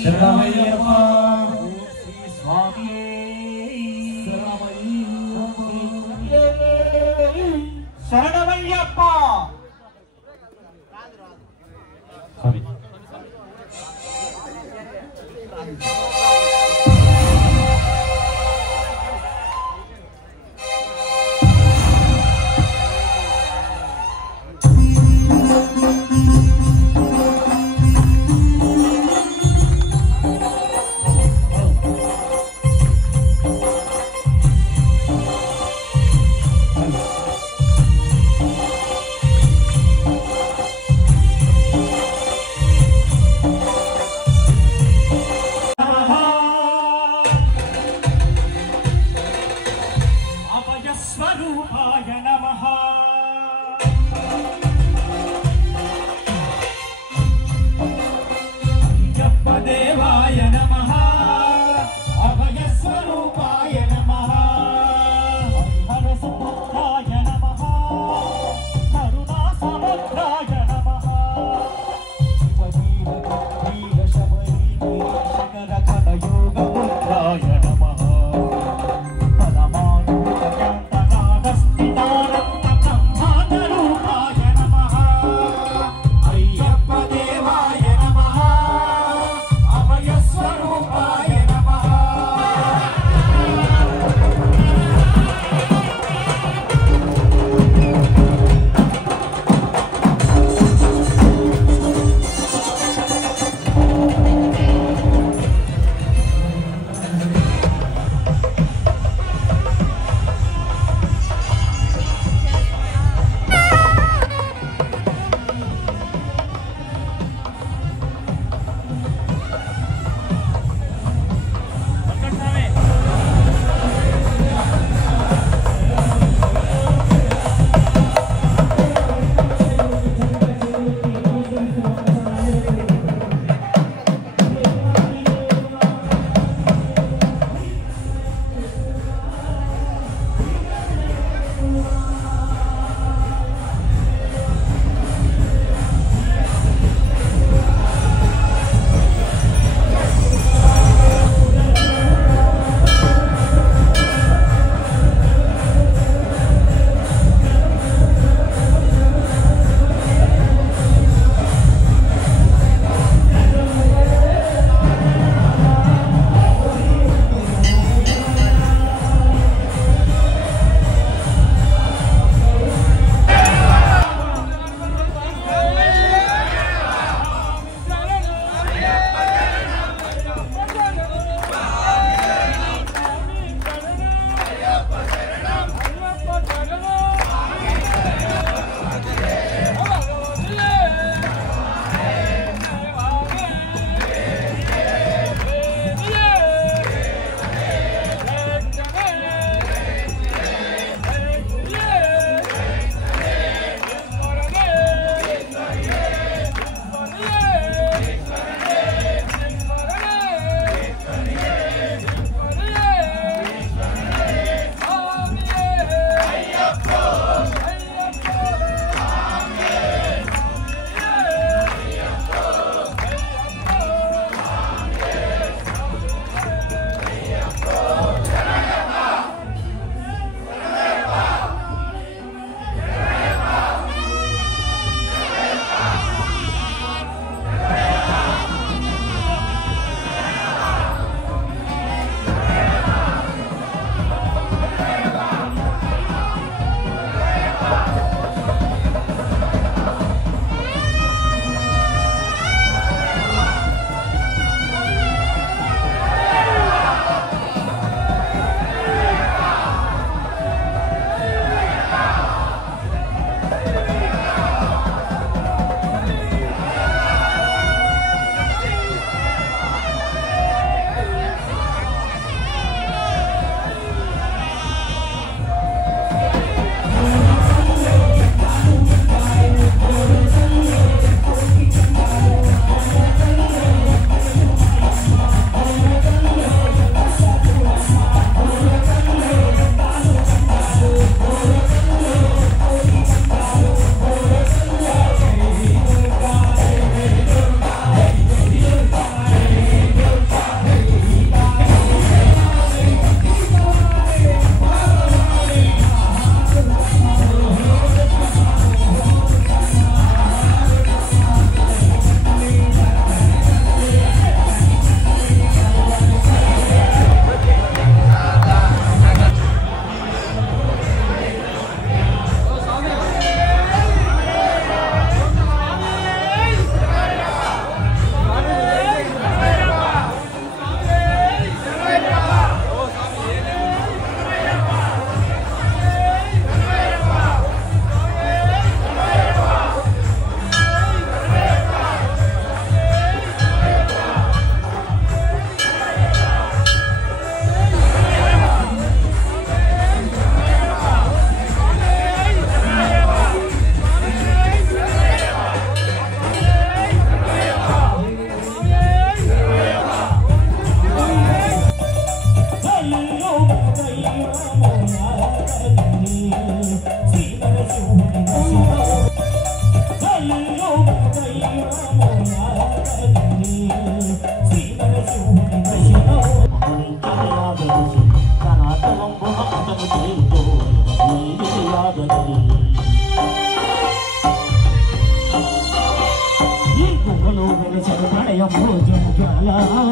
శరణమయ్యప్ప స్వామి శరణమయ్యప్ప స్వామి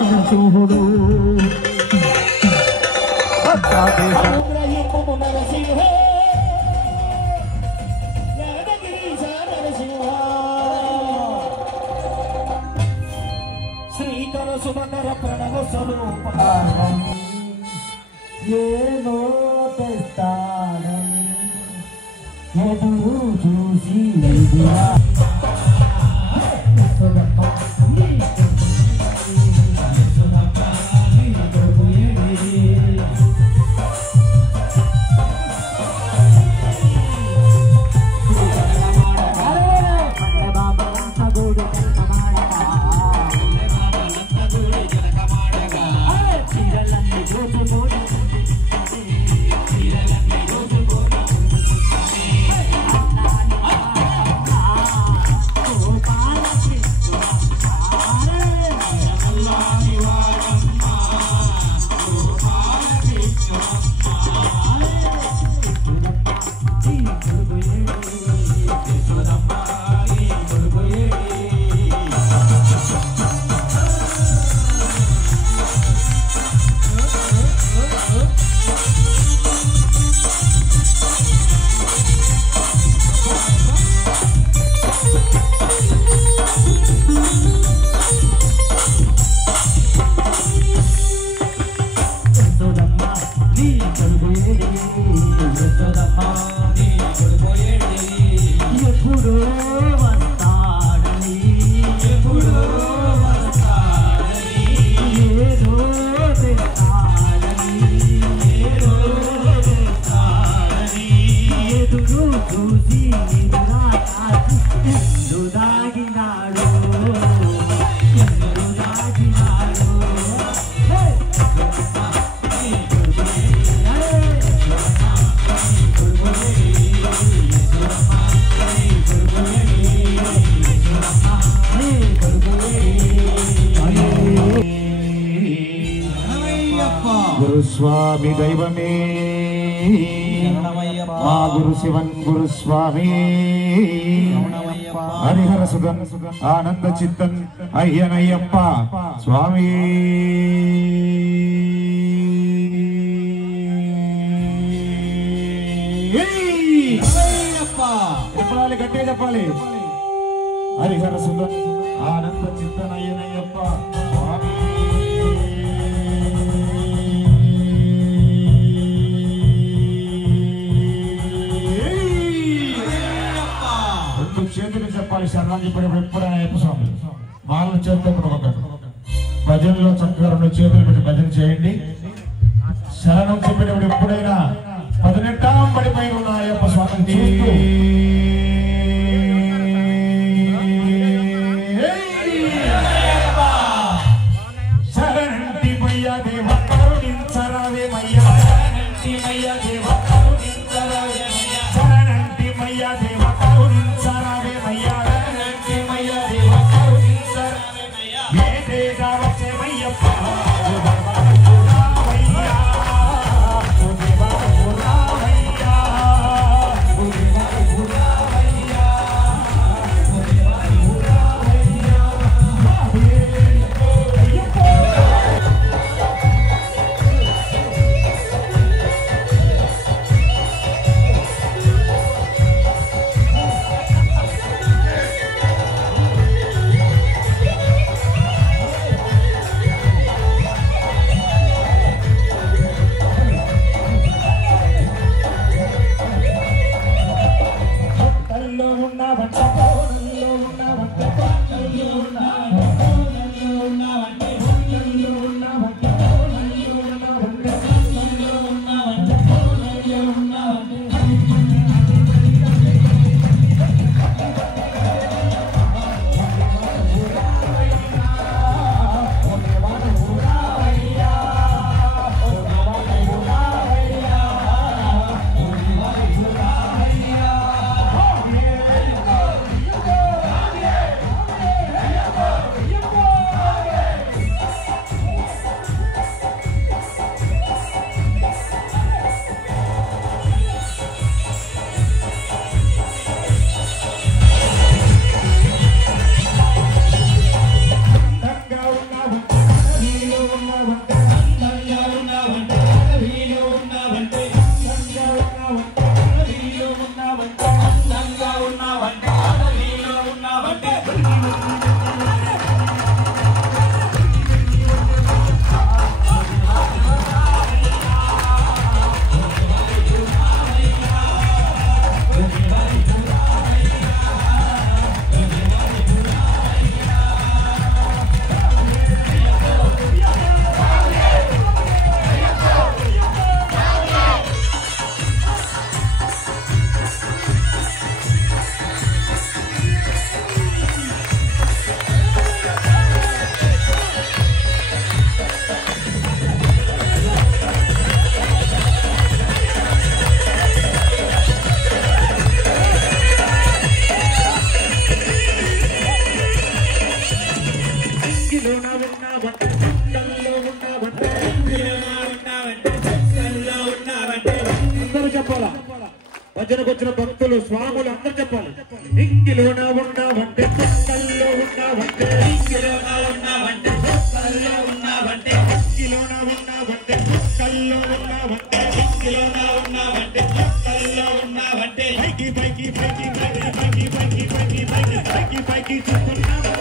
నరసింహుడు శ్రీకర సుమందర ప్రణవ స్వరూప ఏమో తెస్తానని ఎదురు చూసి గురుస్వామి దైవమే మా గురు శివన్ గురుస్వామి హరిహర సుధన్ ఆనంద చిత్తన్ అయ్యనయ్యప్ప స్వామి చెప్పాలి గట్టిగా చెప్పాలి హరిహర సుధన్ ఆనంద చిత్తన్ అయ్యనయ్యప్ప స్వామి చేతులు చెప్పాలి శరణాలు చెప్పినప్పుడు ఎప్పుడైనా అయ్యప్ప స్వామి వాళ్ళ చేతులు భజనలో చక్కగా 2 చేతులు పెట్టి భజన చేయండి. శరణం చెప్పినప్పుడు ఎప్పుడైనా 18వ పడిపైన ఉన్న అయ్యప్ప స్వామిని శరణంటి మయ్యా దేవ కరుణించరావే మయ్యా శరణంటి మయ్యా దేవ కరుణించరావే మయ్యా శరణంటి మయ్యా దేవ కరుణించరావే మయ్యా శరణంటి మయ్యా దేవ కరుణించరావే మయ్యా వేదేగా వచ్చే మయ్యప్ప ఇంగిలోన ఉన్నావంటే చుక్కల్లో ఉన్నావంటే అందరూ చెప్పాలా భజనకు వచ్చిన భక్తులు స్వాములు అందరూ చెప్పాలి ఇంగిలోన ఉన్నావంటే చుక్కల్లో ఉన్నావంటే ఇంగిలోన ఉన్నావంటే చుక్కల్లో ఉన్నావంటే ఇంగిలోన ఉన్నావంటే చుక్కల్లో ఉన్నావంటే ఇంగిలోన ఉన్నావంటే చుక్కల్లో ఉన్నావంటే పైకి పైకి పైకి పైకి పైకి పైకి పైకి పైకి పైకి పైకి చూస్తున్నావా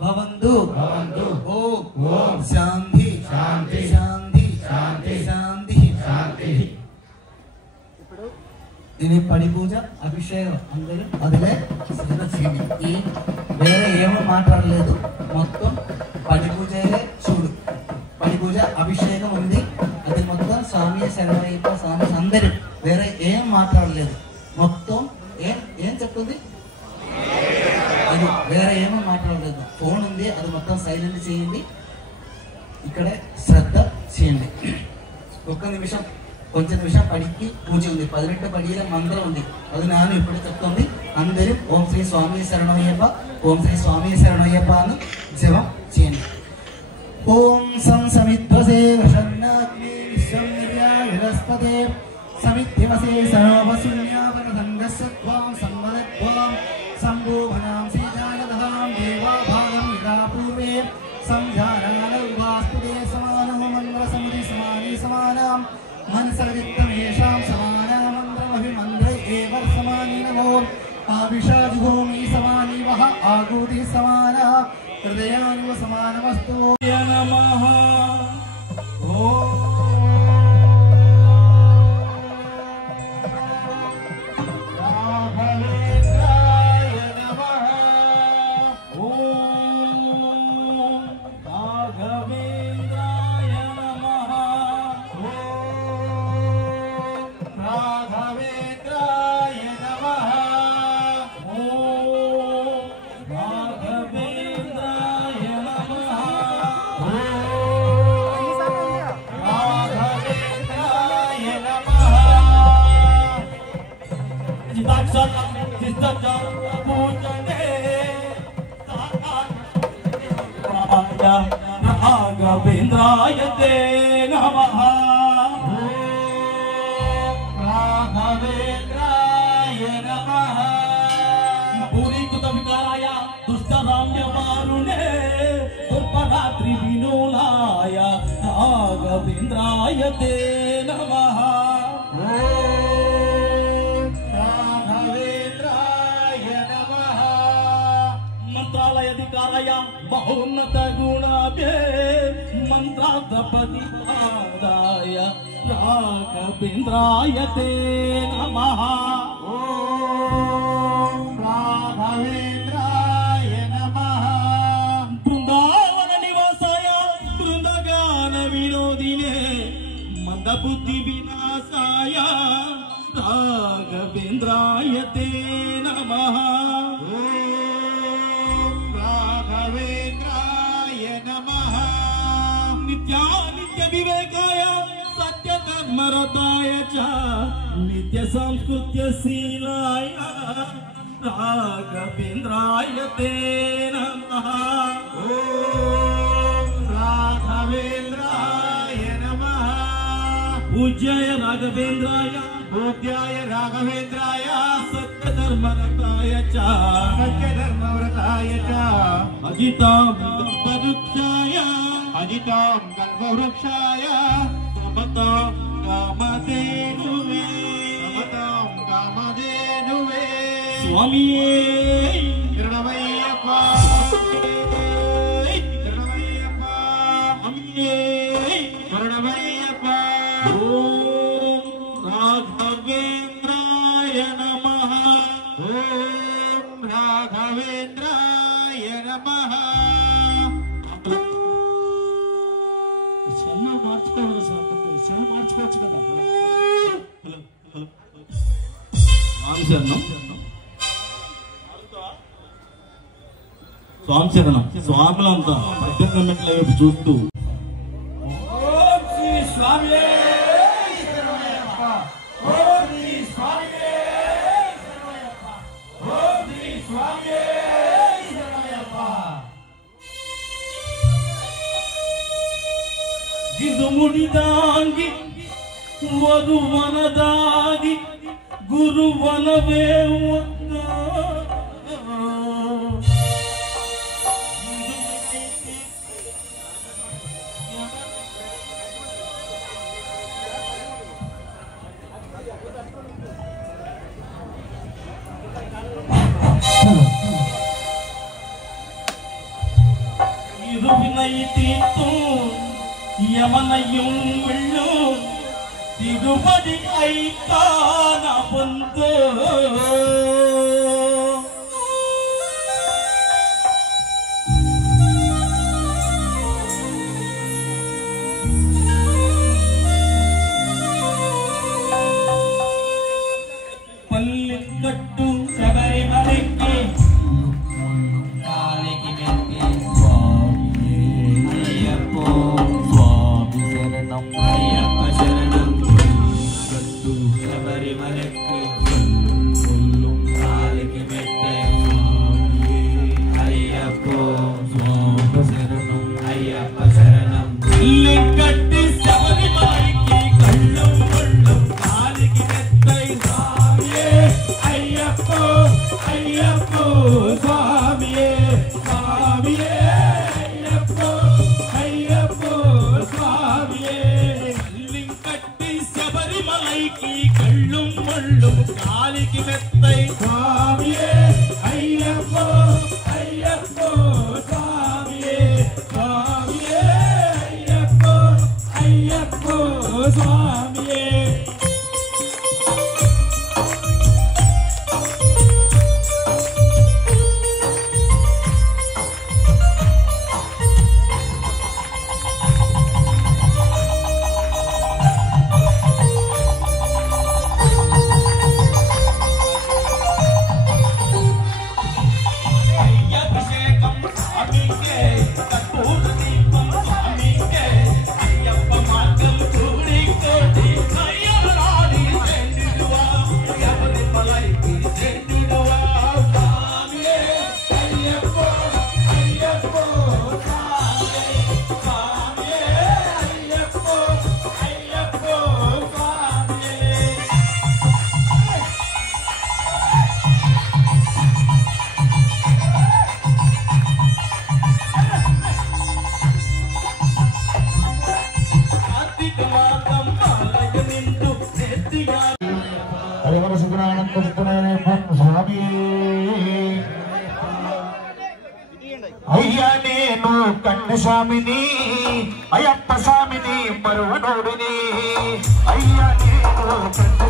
భవంతు ఓం శాంతి శాంతి శాంతి శాంతి శాంతి శాంతి. ఇప్పుడు దీని పడి పూజ అభిషేకం అందరూ అదిలే ఈ వేరే ఏమో మాట్లాడలేదు, మొత్తం పడి పూజలే చూడు. పడి పూజ అభిషేకం ఉంది, అది మొత్తం స్వామి శరణయ్యప్ప స్వామి అందరూ వేరే ఏం మాట్లాడలేదు, మొత్తం ఏం చెప్తుంది అది వేరే ఏమో మాట్లాడలేదు. ఫోన్ ఉంది, అది మొత్తం సైలెంట్ చేయండి, ఇక్కడే శ్రద్ధ చేయండి. ఒక్క నిమిషం కొంచెం నిమిషం పడికి పూజ ఉంది 18 పడిల మంత్రం ఉంది అది నేను ఇప్పుడు చెప్తుంది అందరూ ఓం శ్రీ స్వామి శరణమయ్యప్ప ఓం శ్రీ స్వామి శరణమయ్యప్ప అని జపం చేయండి ఓం సం సమిద్వసే వశన్నాగ్ని విశ్వంద్యాయరస్పతే సమిద్వసే సర్వశూన్యావన సంగస్త్వాం సంవదత్వాం సంభూవనాం సీతానదహాం దేవాభాగం యదా పూర్వే సంధ్యానాలవాస్తుతే సమానో మంత్రసముది సమాని సమానాం मनसर्वित्तमेषां समानामन्त्रमभिमन्त्रै एव समानि नमो आविषाजुभूमि समानि वः आगूति समाना हृदयानुव समानमस्तु नमः राघवेन्द्राय ते नमः राघवेन्द्राय नमः पूरीकृत विकाराय दुष्टराम्यवारुणे दुर्परात्रि विनोलाय राघवेन्द्राय ते नमः राघवेन्द्राय नमः मंत्रालयाधिकाराय बहुन्नत गुणाभ्ये मंत्रार्थपतिपादाय राघवेन्द्राय ते नमः राघवेन्द्राय नमः बृंदावन निवासाय बृंदगान विनोदिने मंदबुद्धि विनाशाय राघवेन्द्राय ते नमः राघवेन्द्राय नमः नित्य विवेकाय सत्य कर्मरताय च नित्य संस्कृत्यशीलाय राघवेन्द्राय ते नमः राघवेन्द्राय नमः पूज्याय राघवेन्द्राय पूज्याय राघवेन्द्राय सत्यधर्मरताय च सत्यधर्मव्रताय च अजितां कल्पवृक्षाय अजितां कल्पवृक्षाय समतां कामधेनुवे स्वामिये शरणमय्यप्प शरणमय्यप्प स्वामिये शरणमय्यप्प ओम राघवेन्द्राय नमः ओम राघवेन्द्राय नमः సన్న మార్చుకోవాలి సార్ సన్న మార్చుకోవచ్చు కదా స్వామి శరణం స్వాములంతా మధ్యంగా మెట్ల వైపు చూస్తూ ఓం శ్రీ స్వామియే శరణమయ్యప్ప ఓం శ్రీ స్వామియే శరణమయ్యప్ప ఓం శ్రీ స్వామియే శరణమయ్యప్ప గిరుముడిదాంగి వరువనదాగి గురువనవే യമനയും വെള്ളും തിരുപതി ഐക്കാന ബന്ധു പള്ളിക്കട്ടു ശബരിമലയ്ക്ക് అయ్యప్పో అయ్యప్పో స్వామియే స్వామియే అయ్యప్పో అయ్యప్పో స్వామియే లింకట్టి శబరిమలైకి కళ్ళు ముళ్ళు కాలికి మెత్తై స్వామియే అయ్యప్పో అయ్యప్పో స్వామియే స్వామియే అయ్యప్పో అయ్యప్పో స్వామియే అయ్యా నేను కన్న స్వామిని అయ్యప్ప స్వామిని మరువనోడిని అయ్యా నేను కన్న